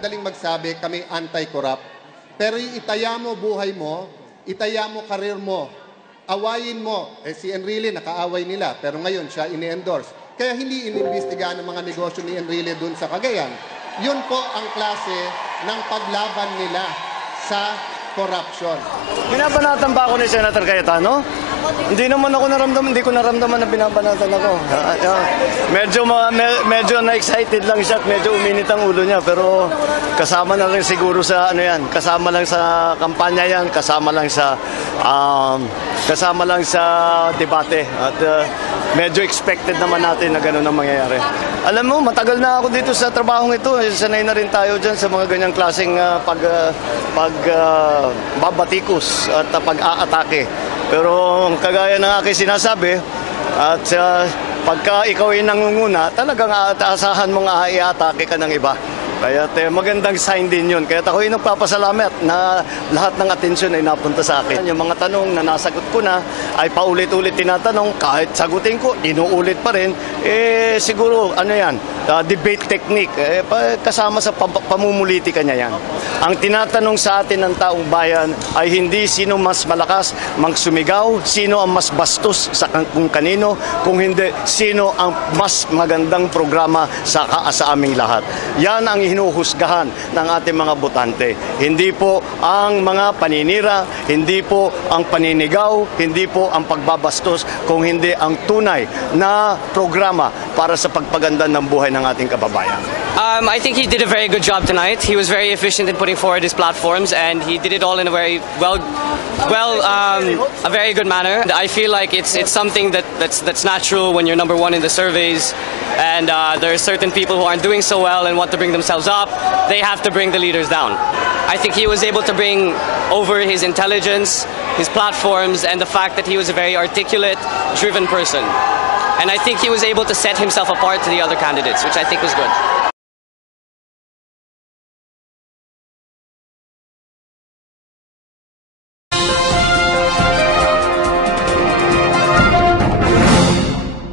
madaling magsabi kami anti-corrupt. Pero itaya mo buhay mo, itaya mo karir mo, awayin mo. Si Enrile, nakaaway nila, pero ngayon siya ini-endorse. Kaya hindi inimbestigahan ng mga negosyo ni Enrile dun sa Cagayan. Yun po ang klase ng paglaban nila sa corruption. Binabanatan ba ako ni Senator Cayetano? Hindi ko naramdaman na binabanatan ako. Medyo na-excited lang siya at medyo uminit ang ulo niya. Pero kasama na rin siguro sa kasama lang sa kampanya yan, kasama lang sa debate. At medyo expected naman natin na gano'n ang mangyayari. Alam mo, matagal na ako dito sa trabahong ito. Sanay na rin tayo dyan sa mga ganyang klaseng babatikos at pag-aatake. Pero kagaya ng aking sinasabi, at pagka ikaw ay nangunguna, talagang aasahan mong i-atake ka ng iba. Kaya magandang sign din yun. Kaya ako'y nagpapasalamat na lahat ng atensyon ay napunta sa akin. Yung mga tanong na nasagot ko na ay paulit-ulit tinatanong, kahit sagutin ko, inuulit pa rin. Siguro, debate technique. Kasama sa pamumulitika niya yan. Ang tinatanong sa atin ng taong bayan ay hindi sino mas malakas magsumigaw, sino ang mas bastos sa kung kanino, kung hindi sino ang mas magandang programa sa aming lahat. Yan ang hinuhusgahan ng ating mga botante. Hindi po ang mga paninira, hindi po ang paninigaw, hindi po ang pagbabastos, kung hindi ang tunay na programa para sa pagpaganda ng buhay ng ating kababayan. I think he did a very good job tonight. He was very efficient in putting forward his platforms, and he did it all in a very a very good manner. I feel like it's something that's natural when you're number one in the surveys, and there are certain people who aren't doing so well and want to bring themselves up. They have to bring the leaders down. I think he was able to bring over his intelligence, his platforms, and the fact that he was a very articulate, driven person. And I think he was able to set himself apart to the other candidates, which I think was good.